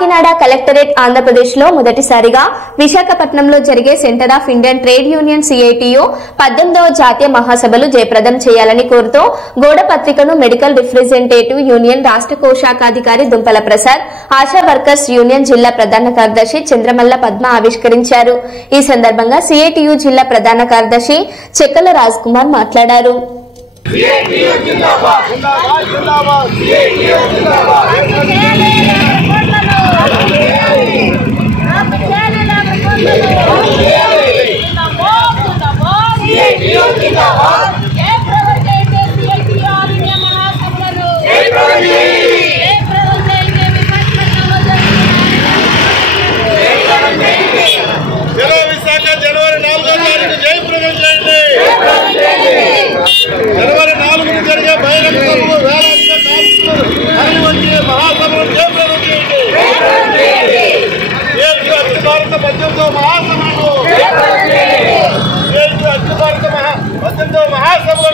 Kakinada collectorate Andhra Pradesh లో మొదటిసారిగా విశాఖపట్నంలో జరిగే centre of Indian trade union CITU 18వ జాతీయ మహాసభలు జయప్రదం చేయాలని కోరుతూ గోడ పత్రికను మెడికల్ రిప్రజెంటేటివ్ యూనియన్ రాష్ట్ర కోశాధికారి దుంపల ప్రసాద్, ఆశా వర్కర్స్ యూనియన్ జిల్లా ప్రధాన కార్యదర్శి చంద్రమల్ల పద్మ ఆవిష్కరించారు. ఈ సందర్భంగా CITU జిల్లా ప్రధాన కార్యదర్శి చెక్కల రాజ్ కుమార్ మాట్లాడారు. महासभा